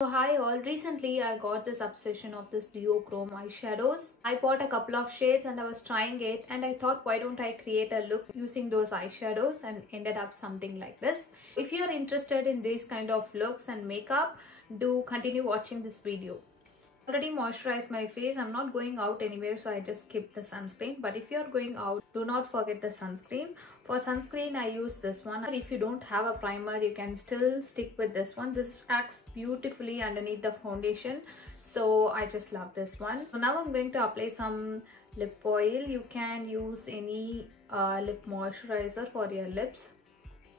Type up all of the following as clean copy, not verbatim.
So hi all, recently I got this obsession of this duochrome eyeshadows. I bought a couple of shades and I was trying it and I thought why don't I create a look using those eyeshadows, and ended up something like this. If you are interested in these kind of looks and makeup, do continue watching this video. Already moisturized my face. I'm not going out anywhere, so I just skip the sunscreen. But if you're going out, do not forget the sunscreen. For sunscreen, I use this one. If you don't have a primer, you can still stick with this one. This acts beautifully underneath the foundation, so I just love this one. So now I'm going to apply some lip oil. You can use any lip moisturizer for your lips.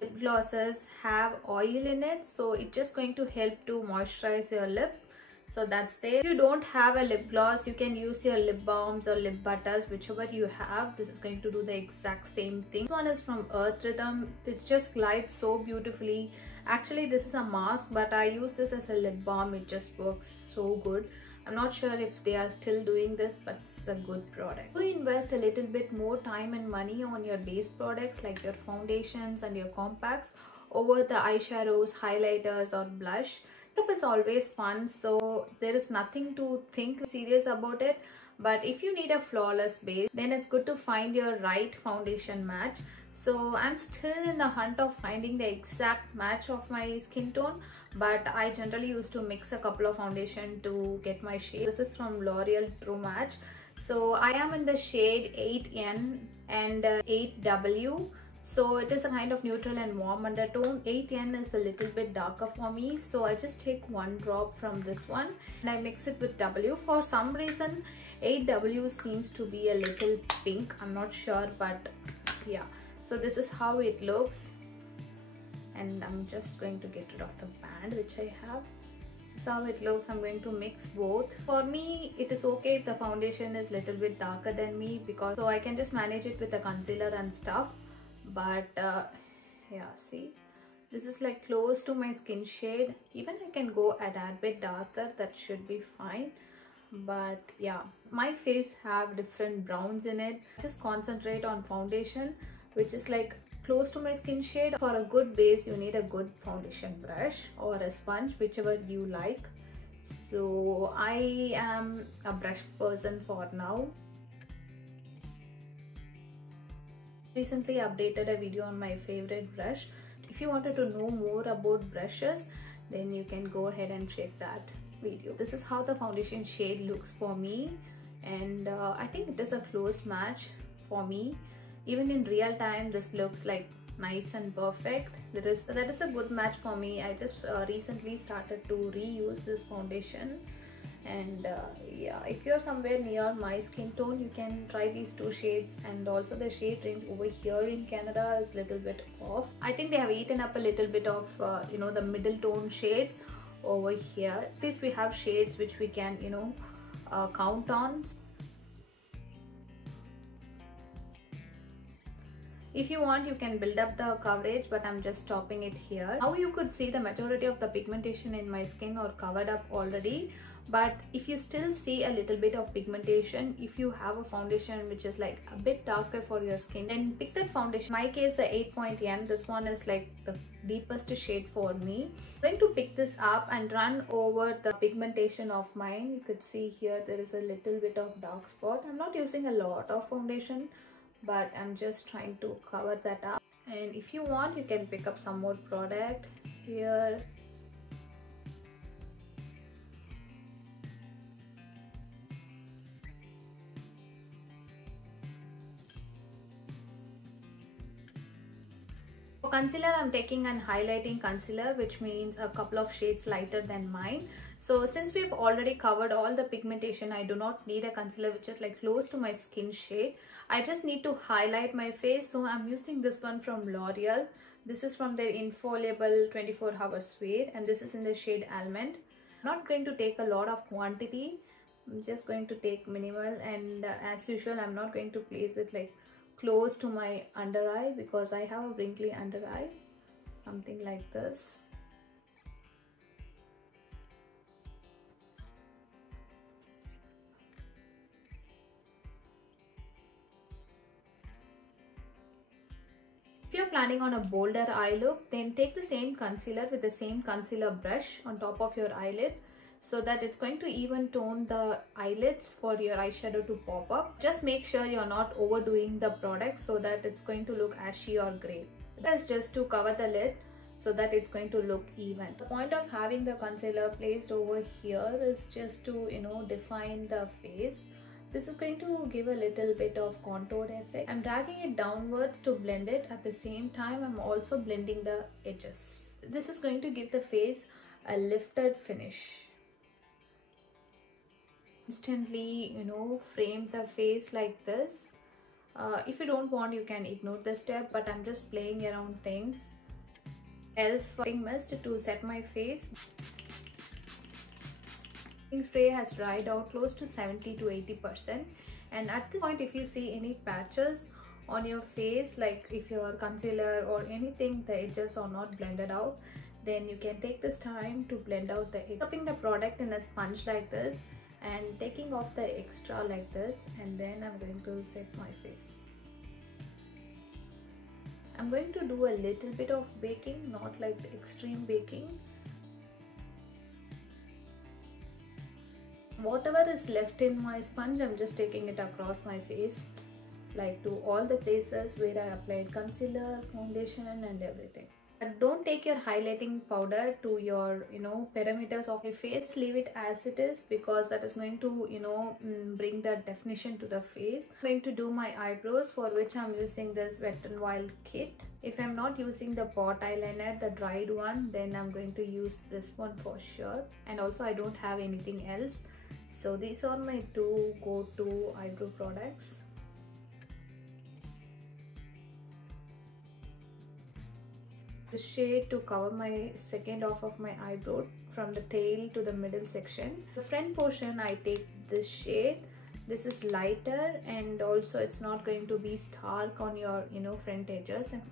Lip glosses have oil in it, so it's just going to help to moisturize your lip. So that's there. If you don't have a lip gloss, you can use your lip balms or lip butters, whichever you have. This is going to do the exact same thing. This one is from Earth Rhythm. It just glides so beautifully. Actually, this is a mask, but I use this as a lip balm. It just works so good. I'm not sure if they are still doing this, but it's a good product. You invest a little bit more time and money on your base products like your foundations and your compacts over the eyeshadows, highlighters or blush. Makeup is always fun, so there is nothing to think serious about it. But if you need a flawless base, then it's good to find your right foundation match. So I'm still in the hunt of finding the exact match of my skin tone, but I generally used to mix a couple of foundation to get my shade. This is from L'Oreal True Match. So I am in the shade 8N and 8W. So it is a kind of neutral and warm undertone. 8N is a little bit darker for me, so I just take one drop from this one and I mix it with W. For some reason 8W seems to be a little pink, I'm not sure, but yeah. So this is how it looks, and I'm just going to get rid of the band which I have. This is how it looks. I'm going to mix both. For me, it is okay if the foundation is little bit darker than me, because so I can just manage it with a concealer and stuff. But yeah, see, this is like close to my skin shade. Even I can go a tad bit darker, that should be fine. But yeah, my face have different browns in it. Just concentrate on foundation which is like close to my skin shade. For a good base, you need a good foundation brush or a sponge, whichever you like. So I am a brush person for now. Recently updated a video on my favorite brush. If you wanted to know more about brushes, then you can go ahead and check that video. This is how the foundation shade looks for me, and I think it is a close match for me. Even in real time, this looks like nice and perfect. That is a good match for me. I just recently started to reuse this foundation. And yeah, if you're somewhere near my skin tone, you can try these two shades. And also the shade range over here in Canada is a little bit off. I think they have eaten up a little bit of the middle tone shades over here. At least we have shades which we can count on. If you want, you can build up the coverage, but I'm just stopping it here. Now you could see the majority of the pigmentation in my skin are covered up already. But if you still see a little bit of pigmentation, if you have a foundation which is like a bit darker for your skin, then pick that foundation. In my case, the 8.N, this one is like the deepest shade for me. I'm going to pick this up and run over the pigmentation of mine. You could see here there is a little bit of dark spot. I'm not using a lot of foundation, but I'm just trying to cover that up. And if you want, you can pick up some more product here. For concealer, I'm taking an highlighting concealer, which means a couple of shades lighter than mine. So since we've already covered all the pigmentation, I do not need a concealer which is like close to my skin shade. I just need to highlight my face, so I'm using this one from L'Oreal. This is from their Infallible 24-hour suede, and this is in the shade Almond. I'm not going to take a lot of quantity. I'm just going to take minimal, and as usual, I'm not going to place it like close to my under eye because I have a wrinkly under eye, something like this. you're planning on a bolder eye look, then take the same concealer with the same concealer brush on top of your eyelid, so that it's going to even tone the eyelids for your eyeshadow to pop up. Just make sure you're not overdoing the product so that it's going to look ashy or grey. That's just to cover the lid so that it's going to look even. The point of having the concealer placed over here is just to, define the face. This is going to give a little bit of contour effect. I'm dragging it downwards to blend it. At the same time, I'm also blending the edges. This is going to give the face a lifted finish. Instantly, frame the face like this. If you don't want, you can ignore the step, but I'm just playing around things. e.l.f. mist to set my face. Spray has dried out close to 70 to 80%, and at this point, if you see any patches on your face, like if your concealer or anything, the edges are not blended out, then you can take this time to blend out the edge. Cupping the product in a sponge like this and taking off the extra like this, and then I'm going to set my face. I'm going to do a little bit of baking, not like the extreme baking. Whatever is left in my sponge, I'm just taking it across my face, like to all the places where I applied concealer, foundation and everything. But don't take your highlighting powder to your perimeters of your face. Leave it as it is, because that is going to bring the definition to the face. I'm going to do my eyebrows, for which I'm using this Wet n Wild kit. If I'm not using the pot eyeliner, the dried one, then I'm going to use this one for sure. And also I don't have anything else, so these are my two go-to eyebrow products. The shade to cover my second half of my eyebrow from the tail to the middle section. The front portion, I take this shade. This is lighter, and also it's not going to be stark on your front edges, and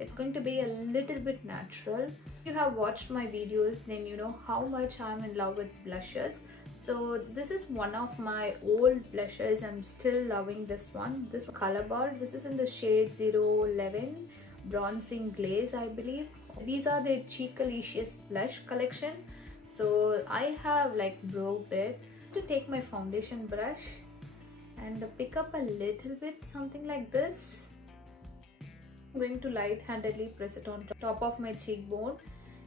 it's going to be a little bit natural. If you have watched my videos, then you know how much I'm in love with blushes. So this is one of my old blushes. I'm still loving this one. This color bar, this is in the shade 011. Bronzing Glaze, I believe. These are the Cheekalicious blush collection. So I have like broke it. To take my foundation brush and pick up a little bit, something like this. I'm going to light-handedly press it on top of my cheekbone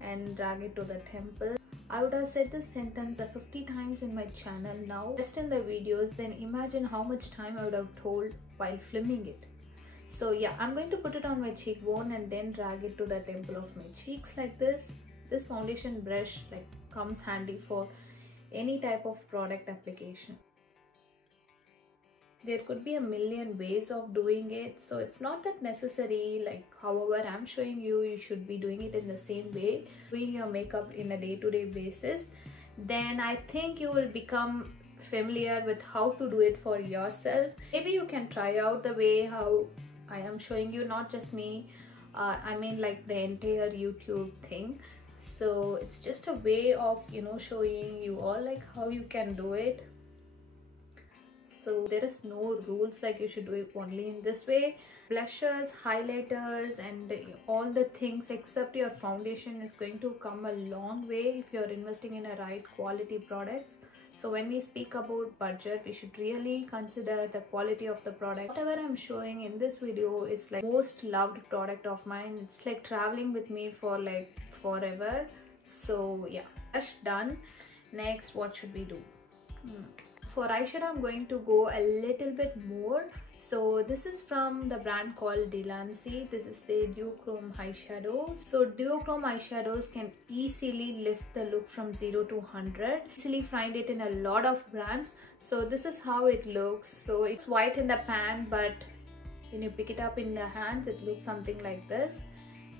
and drag it to the temple. I would have said this sentence 50 times in my channel now, just in the videos. Then imagine how much time I would have told while filming it. So yeah, I'm going to put it on my cheekbone and then drag it to the temple of my cheeks like this. This foundation brush comes handy for any type of product application. There could be a million ways of doing it, so it's not that necessary. However I'm showing you, you should be doing it in the same way. Doing your makeup in a day-to-day basis, then I think you will become familiar with how to do it for yourself. Maybe you can try out the way how I am showing you, not just me, I mean the entire YouTube thing. So it's just a way of showing you all how you can do it. So there is no rules you should do it only in this way. Blushers, highlighters and all the things except your foundation is going to come a long way if you're investing in a right quality products. So when we speak about budget, we should really consider the quality of the product. Whatever I'm showing in this video is most loved product of mine. It's traveling with me for forever. So yeah, that's done. Next, what should we do? For eyeshadow, I'm going to go a little bit more. So this is from the brand called Delancey. This is the duochrome eyeshadow. So duochrome eyeshadows can easily lift the look from 0 to 100. Easily find it in a lot of brands. So this is how it looks. So it's white in the pan, but when you pick it up in the hands, it looks something like this.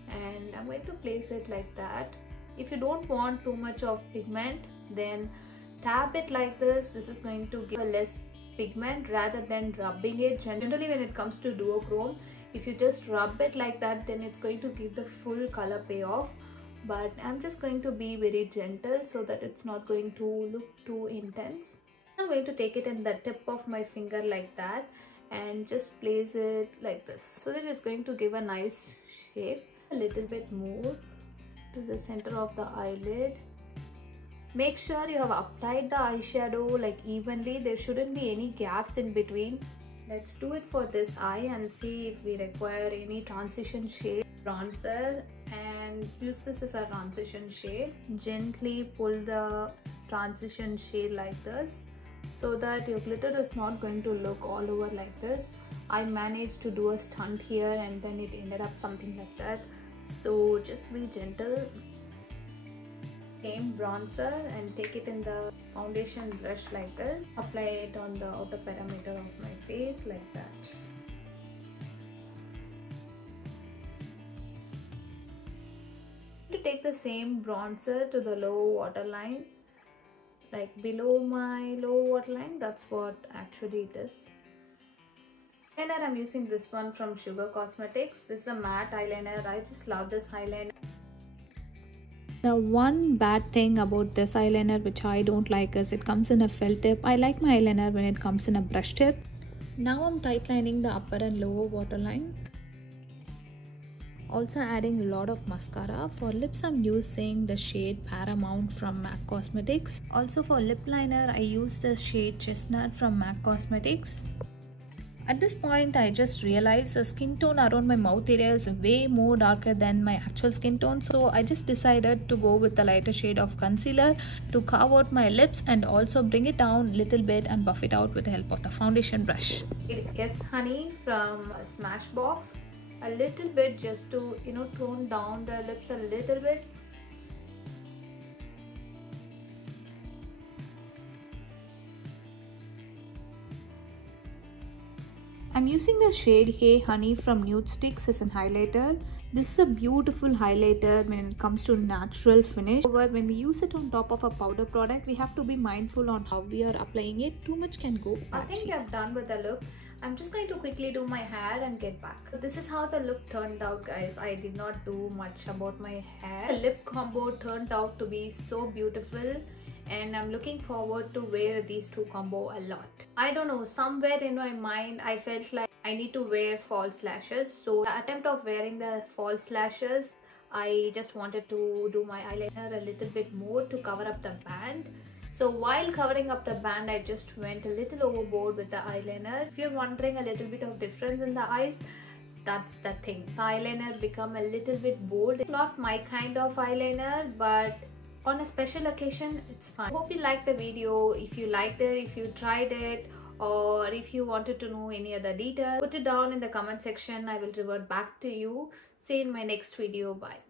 And I'm going to place it like that. If you don't want too much of pigment, then tap it like this. This is going to give a less pigment rather than rubbing it. Generally when it comes to duochrome, if you just rub it like that, then it's going to give the full color payoff. But I'm just going to be very gentle so that it's not going to look too intense. I'm going to take it in the tip of my finger like that and just place it like this so that it's going to give a nice shape. A little bit more to the center of the eyelid. Make sure you have applied the eyeshadow like evenly. There shouldn't be any gaps in between. Let's do it for this eye and see if we require any transition shade. Bronzer, and use this as a transition shade. Gently pull the transition shade like this so that your glitter is not going to look all over like this. I managed to do a stunt here and then it ended up something like that. So just be gentle. Same bronzer and take it in the foundation brush like this. Apply it on the outer perimeter of my face like that. To take the same bronzer to the low waterline, like below my low waterline, that's what actually it is. Eyeliner, I'm using this one from Sugar Cosmetics. This is a matte eyeliner. I just love this eyeliner. The one bad thing about this eyeliner which I don't like is it comes in a felt tip. I like my eyeliner when it comes in a brush tip. Now I'm tightlining the upper and lower waterline. Also adding a lot of mascara. For lips I'm using the shade Paramount from MAC Cosmetics. Also for lip liner I use the shade Chestnut from MAC Cosmetics. At this point I just realized the skin tone around my mouth area is way more darker than my actual skin tone, so I just decided to go with the lighter shade of concealer to carve out my lips and also bring it down a little bit and buff it out with the help of the foundation brush. Yes Honey from Smashbox. A little bit just to tone down the lips a little bit. I'm using the shade Hey Honey from Nude Sticks as an highlighter. This is a beautiful highlighter when it comes to natural finish. However, when we use it on top of a powder product, we have to be mindful on how we are applying it. Too much can go patchy. I think we are done with the look. I'm just going to quickly do my hair and get back. So this is how the look turned out, guys. I did not do much about my hair. The lip combo turned out to be so beautiful. And I'm looking forward to wear these two combo a lot. I don't know, somewhere in my mind I felt like I need to wear false lashes. So the attempt of wearing the false lashes, I just wanted to do my eyeliner a little bit more to cover up the band. So while covering up the band, I just went a little overboard with the eyeliner. If you're wondering a little bit of difference in the eyes, that's the thing. The eyeliner become a little bit bold. It's not my kind of eyeliner, but on a special occasion it's fine. Hope you liked the video. If you liked it, if you tried it, or if you wanted to know any other details, put it down in the comment section. I will revert back to you. See you in my next video. Bye.